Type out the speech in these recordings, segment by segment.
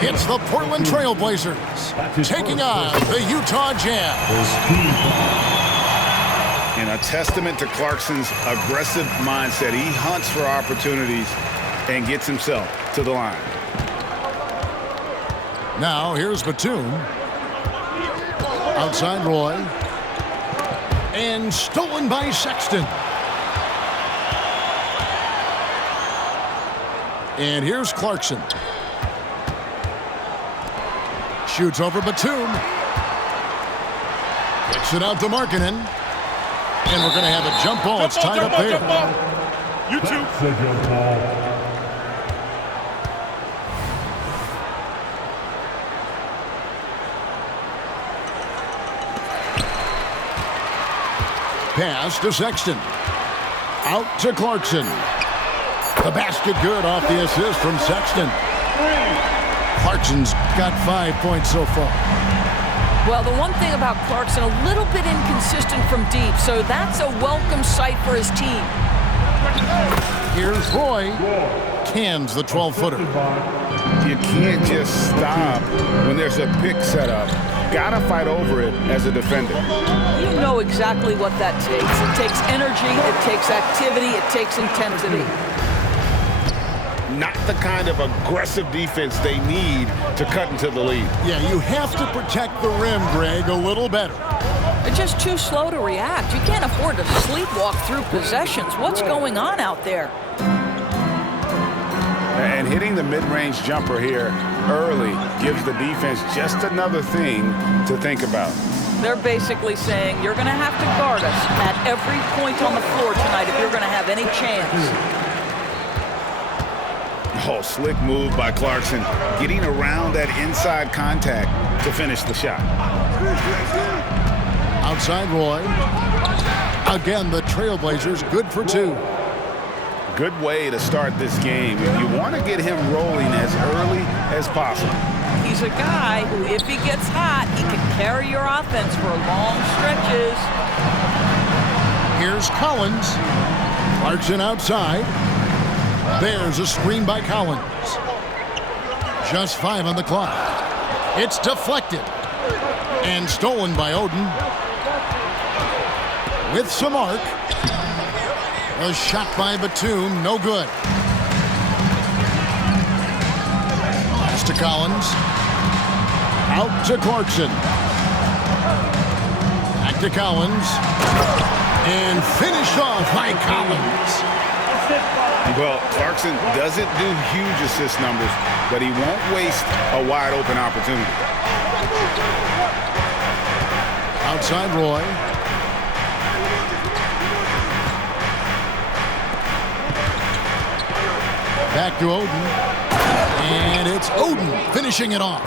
It's the Portland Trailblazers taking on the Utah Jazz. And a testament to Clarkson's aggressive mindset. He hunts for opportunities and gets himself to the line. Now here's Batum. Outside Roy. And stolen by Sexton. And here's Clarkson. Shoots over Batum. Kicks it out to Markkanen. And we're going to have a jump ball. It's tied up there. You two. Pass to Sexton. Out to Clarkson. The basket good off the assist from Sexton. Clarkson's got 5 points so far. Well, the one thing about Clarkson, a little bit inconsistent from deep, so that's a welcome sight for his team. Here's Roy. Cans the 12-footer. You can't just stop when there's a pick set up. Gotta fight over it as a defender. You know exactly what that takes. It takes energy, it takes activity, it takes intensity. Not the kind of aggressive defense they need to cut into the lead. Yeah, you have to protect the rim, Greg, a little better. They're just too slow to react. You can't afford to sleepwalk through possessions. What's going on out there? And hitting the mid-range jumper here early gives the defense just another thing to think about. They're basically saying you're going to have to guard us at every point on the floor tonight if you're going to have any chance. Oh, slick move by Clarkson, getting around that inside contact to finish the shot. Outside Roy. Again, the Trailblazers good for two. Good way to start this game. You want to get him rolling as early as possible. He's a guy who, if he gets hot, he can carry your offense for long stretches. Here's Collins. Clarkson outside. There's a screen by Collins. Just 5 on the clock. It's deflected. And stolen by Oden. With some arc. A shot by Batum, no good. Pass to Collins. Out to Clarkson. Back to Collins. And finished off by Collins. Well, Clarkson doesn't do huge assist numbers, but he won't waste a wide open opportunity. Outside Roy. Back to Oden. And it's Oden finishing it off.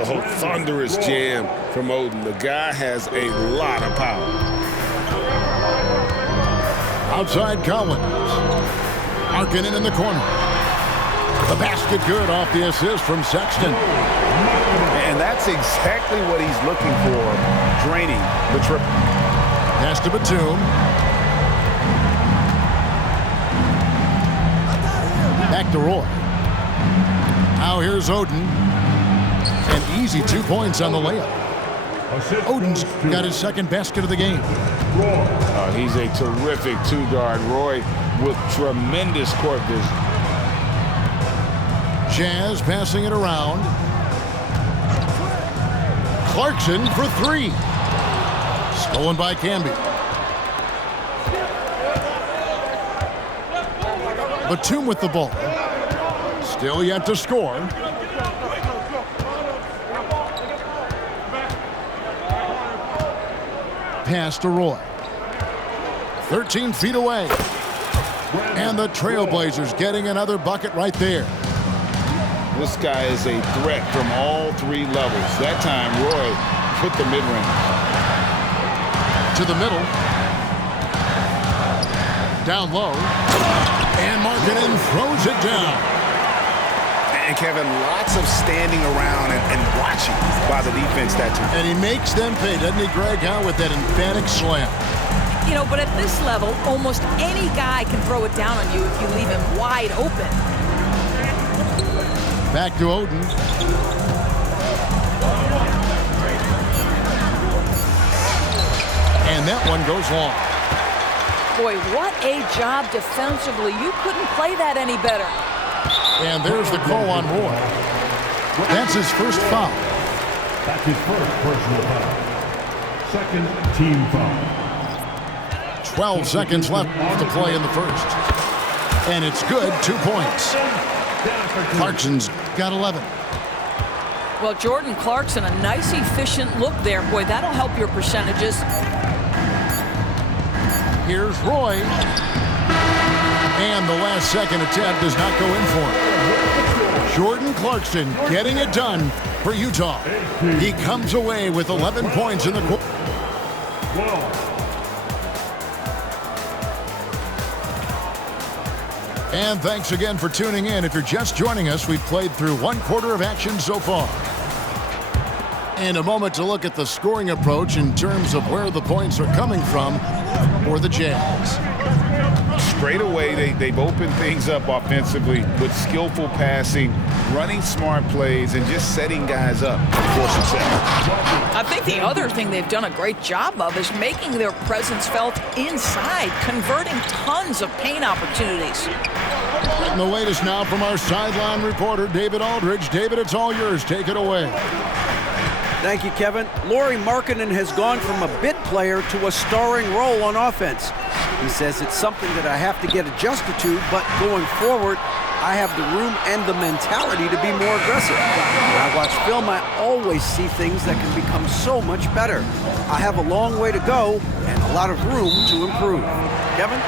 Oh, thunderous jam from Oden. The guy has a lot of power. Outside Collins. Markkanen in the corner. The basket good off the assist from Sexton. And that's exactly what he's looking for, draining the triple. Pass to Batum. Back to Roy. Now here's Oden. An easy 2 points on the layup. Oden's got his second basket of the game. He's a terrific two-guard. Roy with tremendous court vision. Jazz passing it around. Clarkson for 3. Stolen by Camby. Batum with the ball. Still yet to score. Pass to Roy. 13 feet away. And the Trailblazers getting another bucket right there. This guy is a threat from all 3 levels. That time, Roy hit the mid-range. To the middle. Down low. And Markkanen throws it down. And Kevin, lots of standing around and watching by the defense that time. And he makes them pay, doesn't he, Greg, with that emphatic slam. You know, but at this level, almost any guy can throw it down on you if you leave him wide open. Back to Oden. And that one goes long. Boy, what a job defensively. You couldn't play that any better. And there's the call on Roy. That's his first foul. That's his first personal foul. Second team foul. 12 seconds left to play in the first. And it's good, 2 points. Clarkson's got 11. Well, Jordan Clarkson, a nice, efficient look there. Boy, that'll help your percentages. Here's Roy. And the last second attempt does not go in for him. Jordan Clarkson getting it done for Utah. He comes away with 11 points in the quarter. And thanks again for tuning in. If you're just joining us, we've played through 1 quarter of action so far. In a moment to look at the scoring approach in terms of where the points are coming from for the Jazz. Straight away, they've opened things up offensively with skillful passing, running smart plays, and just setting guys up for success. I think the other thing they've done a great job of is making their presence felt inside, converting tons of paint opportunities. And the latest now from our sideline reporter, David Aldridge. David, it's all yours. Take it away. Thank you, Kevin. Lauri Markkanen has gone from a bit player to a starring role on offense. He says it's something that I have to get adjusted to, but going forward, I have the room and the mentality to be more aggressive. When I watch film, I always see things that can become so much better. I have a long way to go and a lot of room to improve. Kevin?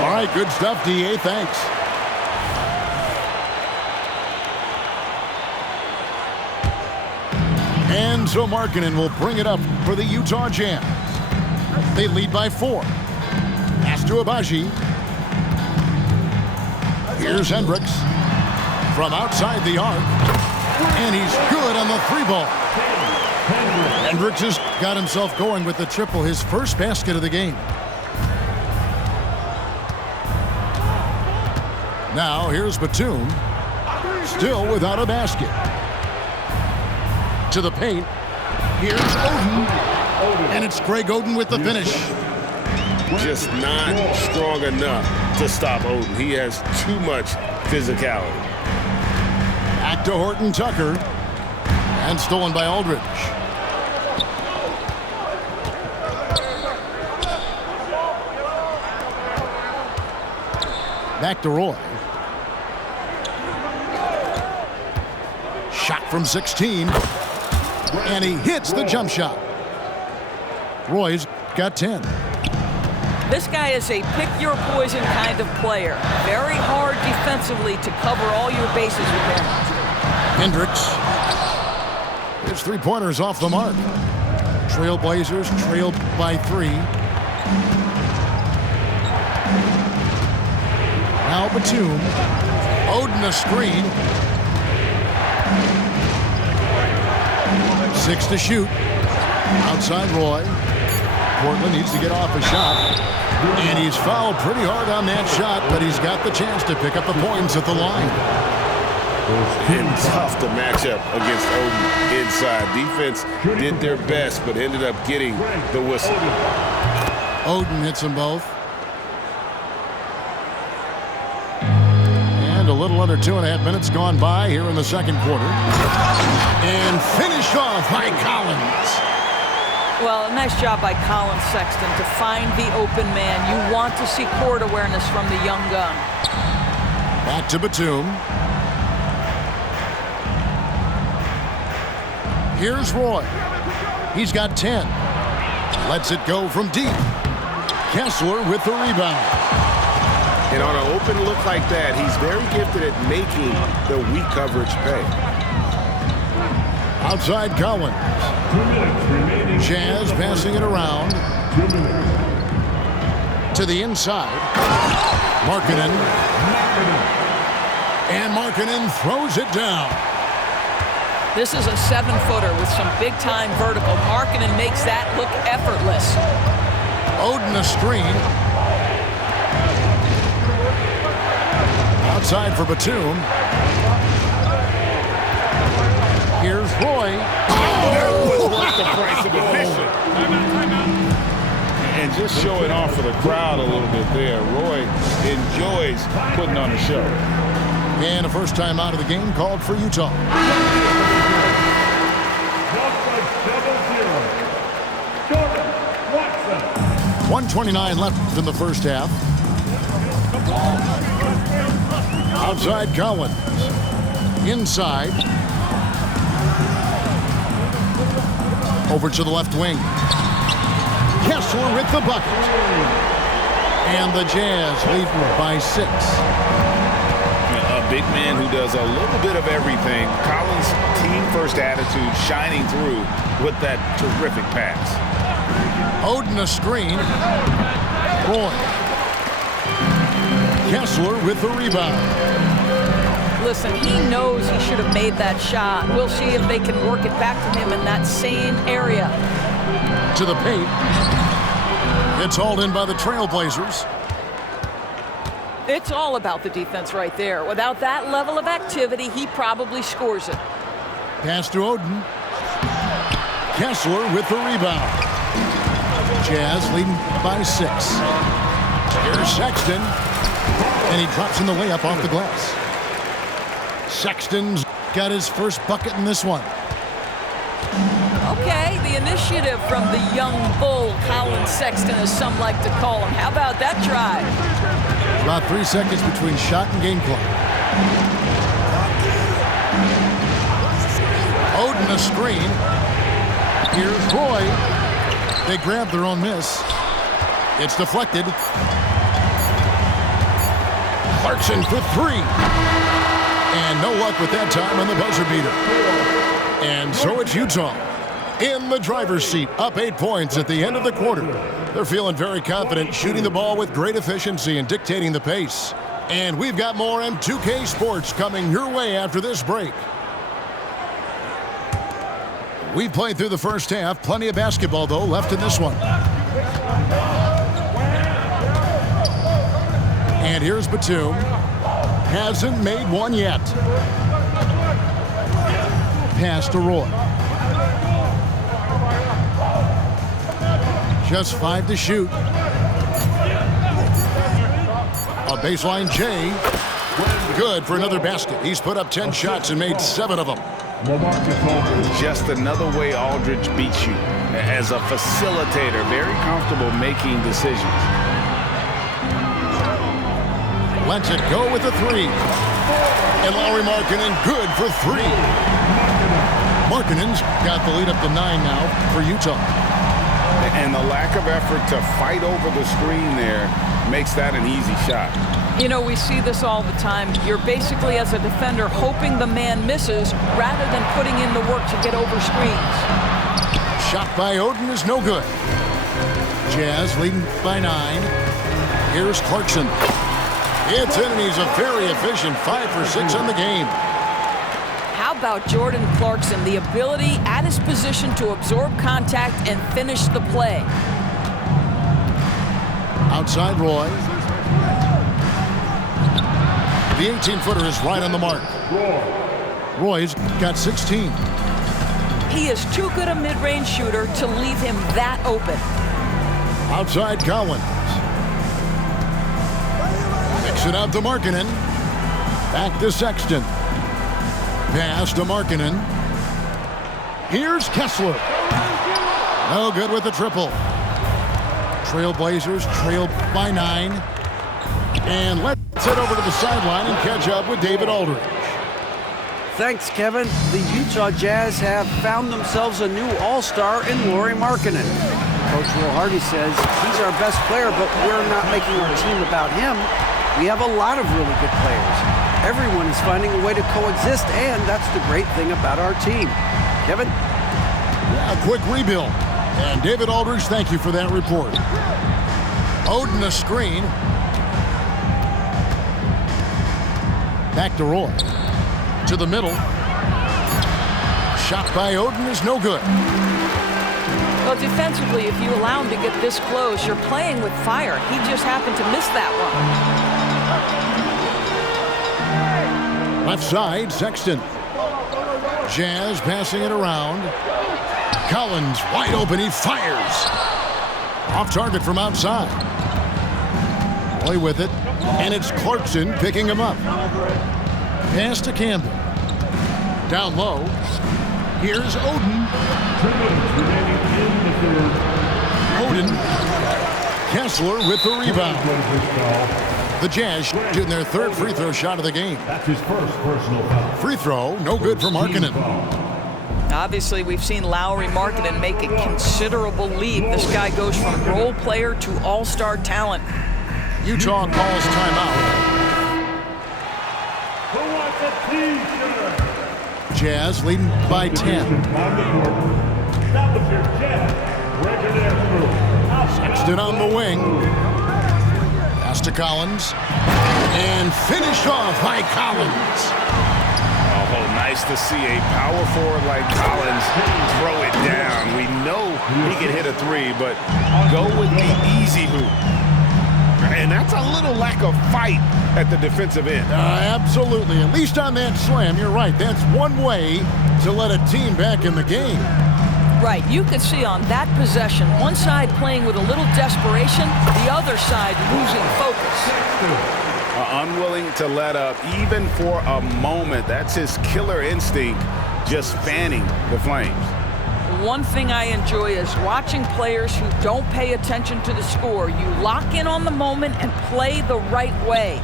All right, good stuff, DA. Thanks. And so Markkanen will bring it up for the Utah Jazz. They lead by 4. Pass to Agbaji. Here's Hendricks from outside the arc. And he's good on the 3-ball. Hendricks has got himself going with the triple, his first basket of the game. Now here's Batum, still without a basket. To the paint. Here's Oden. And it's Greg Oden with the finish. Just not strong enough to stop Oden. He has too much physicality. Back to Horton Tucker. And stolen by Aldridge. Back to Roy. Shot from 16. And he hits the jump shot. Roy's got 10. This guy is a pick-your-poison kind of player. Very hard defensively to cover all your bases with him. Hendricks. His 3-pointers off the mark. Trailblazers trailed by 3. Now Batum. Oden a screen. 6 to shoot. Outside Roy. Portland needs to get off a shot. And he's fouled pretty hard on that shot, but he's got the chance to pick up the points at the line. And tough to match up against Oden inside. Defense did their best, but ended up getting the whistle. Oden hits them both. And a little under 2.5 minutes gone by here in the second quarter. And finished off by Collins. Well, a nice job by Colin Sexton to find the open man. You want to see court awareness from the young gun. Back to Batum. Here's Roy. He's got 10. Lets it go from deep. Kessler with the rebound. And on an open look like that, he's very gifted at making the weak coverage pay. Outside Collins. 2 minutes remaining. Jazz passing it around. 2 minutes. To the inside. Markkanen. And Markkanen throws it down. This is a 7-footer with some big-time vertical. Markkanen makes that look effortless. Oden a screen. Outside for Batum. And just showing off for the crowd a little bit there. Roy enjoys putting on a show. And a first time out of the game called for Utah. 1:29 left in the first half. Outside Collins. Inside. Over to the left wing. Kessler with the bucket. And the Jazz lead by 6. A big man who does a little bit of everything. Collins' team-first attitude shining through with that terrific pass. Oden a screen. Roy. Kessler with the rebound. Listen, he knows he should have made that shot. We'll see if they can work it back to him in that same area. To the paint. It's hauled in by the Trailblazers. It's all about the defense right there. Without that level of activity, he probably scores it. Pass to Oden. Kessler with the rebound. Jazz leading by 6. Here's Sexton. And he drops in the layup off the glass. Sexton's got his first bucket in this one. Okay, the initiative from the young bull, Colin Sexton, as some like to call him. How about that try? About 3 seconds between shot and game clock. Oden a screen. Here's Roy. They grab their own miss. It's deflected. Clarkson for 3. And no luck with that time on the buzzer beater. And so it's Utah in the driver's seat, up 8 points at the end of the quarter. They're feeling very confident, shooting the ball with great efficiency and dictating the pace. And we've got more M2K Sports coming your way after this break. We've played through the first half. Plenty of basketball, though, left in this one. And here's Batum. Hasn't made one yet. Pass to Roy. Just 5 to shoot. A baseline J. Good for another basket. He's put up 10 shots and made 7 of them. Just another way Aldridge beats you. As a facilitator, very comfortable making decisions. Lets it go with a 3. And Lauri Markkanen good for 3. Markkanen's got the lead up to 9 now for Utah. And the lack of effort to fight over the screen there makes that an easy shot. You know, we see this all the time. You're basically, as a defender, hoping the man misses rather than putting in the work to get over screens. Shot by Oden is no good. Jazz leading by 9. Here's Clarkson. It's in, and he's a very efficient 5 for 6 on the game. How about Jordan Clarkson, the ability at his position to absorb contact and finish the play? Outside Roy. The 18-footer is right on the mark. Roy's got 16. He is too good a mid-range shooter to leave him that open. Outside Collins. Kicks it out to Markkanen. Back to Sexton. Pass to Markkanen. Here's Kessler. No good with the triple. Trailblazers trail by 9. And let's head over to the sideline and catch up with David Aldridge. Thanks, Kevin. The Utah Jazz have found themselves a new all-star in Lauri Markkanen. Coach Will Hardy says he's our best player, but we're not making our team about him. We have a lot of really good players. Everyone is finding a way to coexist, and that's the great thing about our team. Kevin? Yeah, a quick rebuild. And David Aldridge, thank you for that report. Oden a screen. Back to Roy. To the middle. Shot by Oden is no good. Well, defensively, if you allow him to get this close, you're playing with fire. He just happened to miss that one. Left side, Sexton. Jazz passing it around. Collins wide open, he fires. Off target from outside. Play with it. And it's Clarkson picking him up. Pass to Campbell. Down low. Here's Oden. 2 minutes remaining in the third. Oden. Kessler with the rebound. The Jazz shooting their third free throw shot of the game. That's his first personal foul. Free throw, no good for Markkanen. Obviously, we've seen Lauri Markkanen make a considerable leap. This guy goes from role player to all-star talent. Utah calls timeout. Who wants a T-shirt? Jazz leading by 10. On the court. That was your Jazz. Breaking their through. Sexton on the wing. Pass to Collins. And finished off by Collins. Oh, nice to see a power forward like Collins throw it down. We know he can hit a three, but go with the easy hoop. And that's a little lack of fight at the defensive end. Absolutely. At least on that slam, you're right. That's one way to let a team back in the game. Right, you could see on that possession, one side playing with a little desperation, the other side losing focus. Unwilling to let up, even for a moment. That's his killer instinct, just fanning the flames. One thing I enjoy is watching players who don't pay attention to the score. You lock in on the moment and play the right way.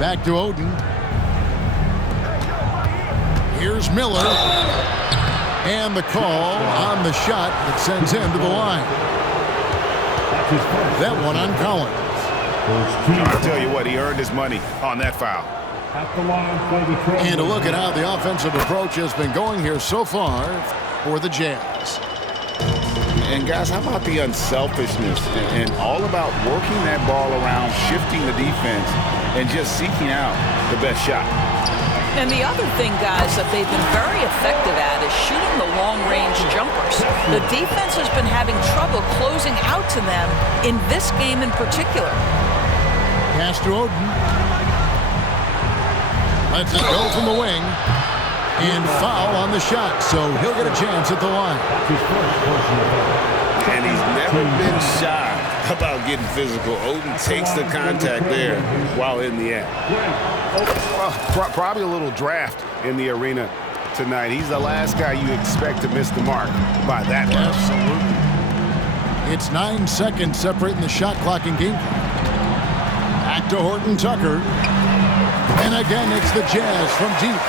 Back to Oden. Here's Miller. And the call on the shot that sends him to the line. That one on Collins. I'll tell you what, he earned his money on that foul. At the line for the Trailblazers. And a look at how the offensive approach has been going here so far for the Jazz. And guys, how about the unselfishness and all about working that ball around, shifting the defense, and just seeking out the best shot. And the other thing, guys, that they've been very effective at is shooting the long-range jumpers. The defense has been having trouble closing out to them in this game in particular. Pass to Oden. Lets it go from the wing. And foul on the shot, so he'll get a chance at the line. And he's never been shy about getting physical. Oden takes the contact there while in the act. Well, probably a little draft in the arena tonight. He's the last guy you expect to miss the mark by that much. Absolutely. It's 9 seconds separating the shot clock and game clock. Back to Horton Tucker. And again, it's the Jazz from deep.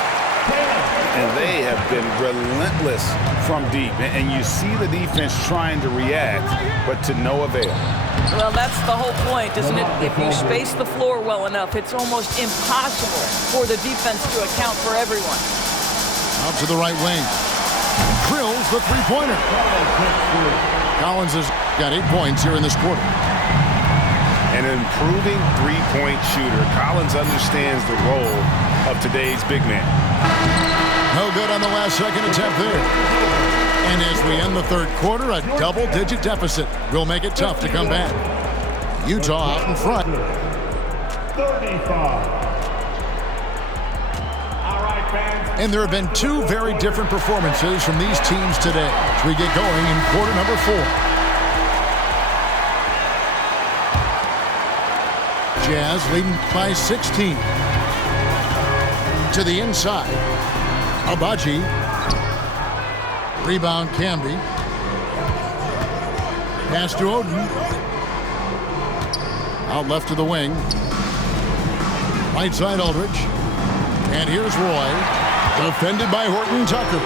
And they have been relentless from deep. And you see the defense trying to react, but to no avail. Well, that's the whole point, isn't it? If you space the floor well enough, it's almost impossible for the defense to account for everyone. Out to the right wing. Drills the three-pointer. Collins has got 8 points here in this quarter. An improving three-point shooter. Collins understands the role of today's big man. No good on the last second attempt there. And as we end the third quarter, a double-digit deficit will make it tough to come back. Utah out in front. 35. All right, fans. And there have been two very different performances from these teams today as we get going in quarter number 4. Jazz leading by 16. To the inside. Agbaji. Rebound Camby. Pass to Oden. Out left to the wing. Right side Aldridge. And here's Roy. Defended by Horton Tucker.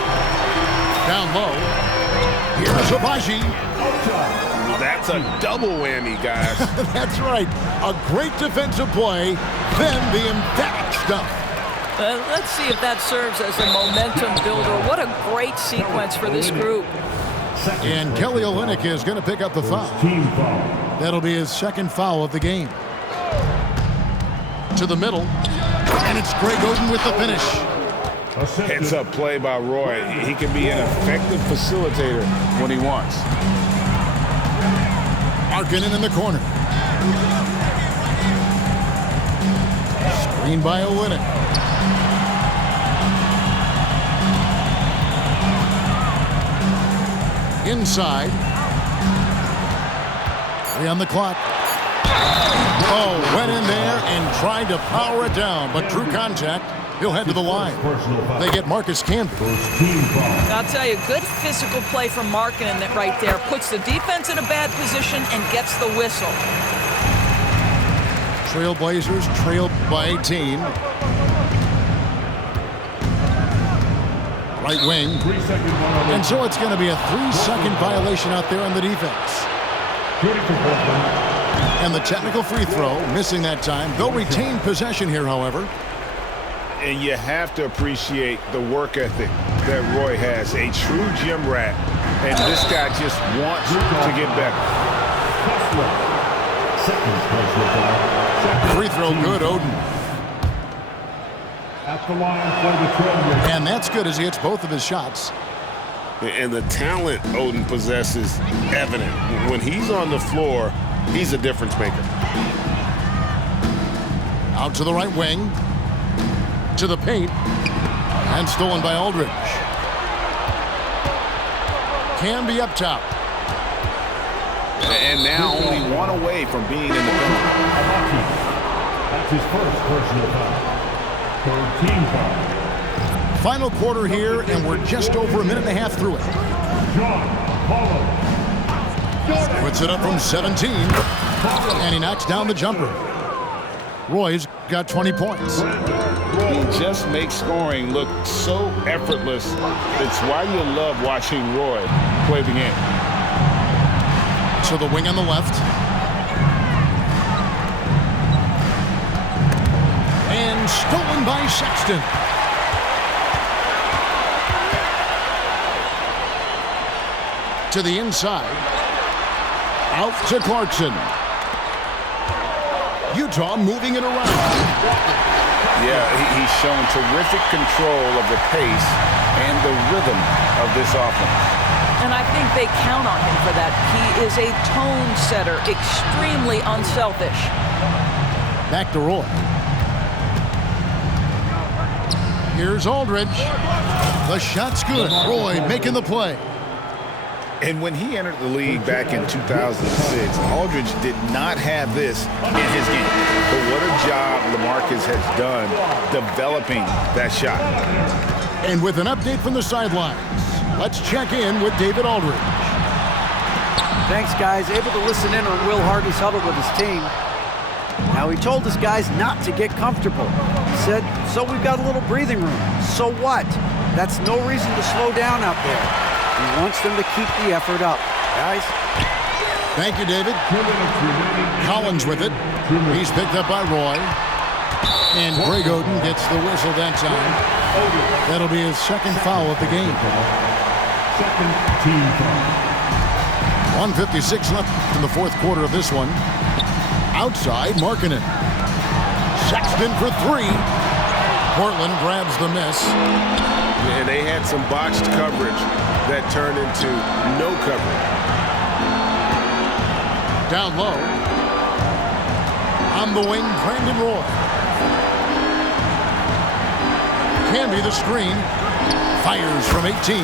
Down low. Here's Agbaji. That's a double whammy, guys. That's right. A great defensive play, then the emphatic stuff. Let's see if that serves as a momentum builder. What a great sequence for this group. And Kelly Olynyk is going to pick up the foul. Team foul. That'll be his second foul of the game. To the middle. And it's Greg Oden with the finish. Heads up play by Roy. He can be an effective facilitator when he wants. Markkanen in the corner. Screen by Olynyk. Inside. 3 on the clock. Oh, went in there and tried to power it down, but drew contact. He'll head to the line. They get Marcus Camby. I'll tell you, good physical play from Markkanen that right there. Puts the defense in a bad position and gets the whistle. Trailblazers trailed by 18. Right wing. And so it's going to be a 3-second violation out there on the defense. And the technical free throw, missing that time. They'll retain possession here, however. And you have to appreciate the work ethic that Roy has. A true gym rat. And this guy just wants to get better. Free throw good, Oden. At the line for the Trailblazers. And that's good as he hits both of his shots. And the talent Oden possesses evident. When he's on the floor, he's a difference maker. Out to the right wing. To the paint. And stolen by Aldridge. Camby up top. And now only one away from being in the penalty. That's his first personal foul. Third team foul. Final quarter here, and we're just over a minute and a half through it. John Collins. Puts it up from 17. And he knocks down the jumper. Roy's got 20 points. He just makes scoring look so effortless. It's why you love watching Roy play the game. To the wing on the left. And stolen by Sexton. To the inside. Out to Clarkson. Utah moving it around. Yeah, he's shown terrific control of the pace and the rhythm of this offense. And I think they count on him for that. He is a tone setter, extremely unselfish. Back to Roy. Here's Aldridge. The shot's good. Roy making the play. And when he entered the league back in 2006, Aldridge did not have this in his game. But what a job LaMarcus has done developing that shot. And with an update from the sidelines, let's check in with David Aldridge. Thanks, guys. Able to listen in on Will Hardy's huddle with his team. Now, he told his guys not to get comfortable. He said, so we've got a little breathing room. So what? That's no reason to slow down out there. He wants them to keep the effort up. Guys. Thank you, David. Collins with it. He's picked up by Roy. And Greg Oden gets the whistle that time. That'll be his second foul of the game. Second team foul. 1:56 left in the fourth quarter of this one. Outside, Markkanen. Sexton for 3. Portland grabs the miss. And they had some botched coverage that turned into no coverage. Down low. On the wing, Brandon Roy. Camby the screen. Fires from 18.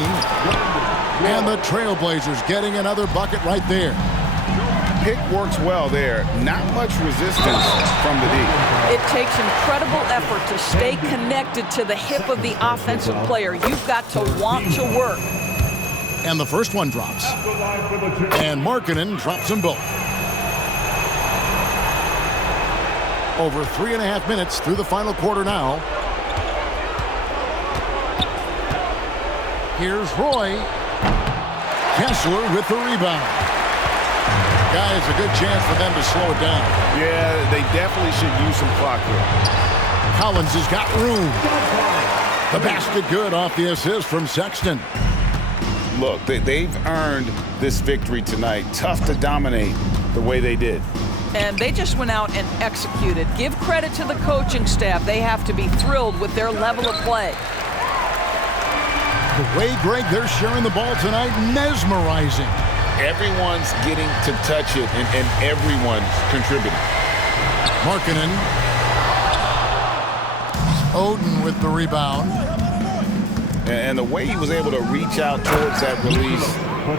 And the Trailblazers getting another bucket right there. Pick works well there. Not much resistance from the D. It takes incredible effort to stay connected to the hip of the offensive player. You've got to want to work. And the first one drops. And Markkanen drops them both. Over 3.5 minutes through the final quarter now. Here's Roy. Kessler with the rebound. Guys, a good chance for them to slow it down. Yeah, they definitely should use some clock here. Collins has got room. The basket good off the assist from Sexton. Look, they've earned this victory tonight. Tough to dominate the way they did. And they just went out and executed. Give credit to the coaching staff. They have to be thrilled with their level of play. The way, Greg, they're sharing the ball tonight, mesmerizing. Everyone's getting to touch it, and everyone's contributing. Markkanen. Oden with the rebound. And the way he was able to reach out towards that release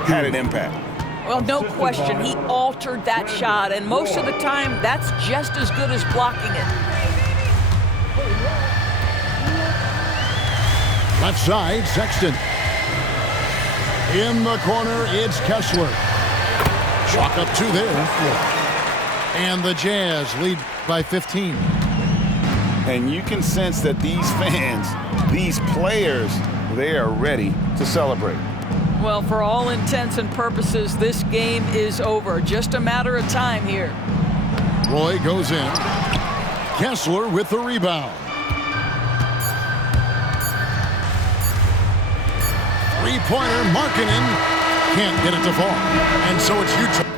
had an impact. Well, no question, he altered that shot, and most of the time, that's just as good as blocking it. Left side, Sexton. In the corner, it's Kessler. Chalk up 2 there. And the Jazz lead by 15. And you can sense that these fans, these players, they are ready to celebrate. Well, for all intents and purposes, this game is over. Just a matter of time here. Roy goes in. Kessler with the rebound. Three-pointer, Markkanen can't get it to fall. And so it's Utah.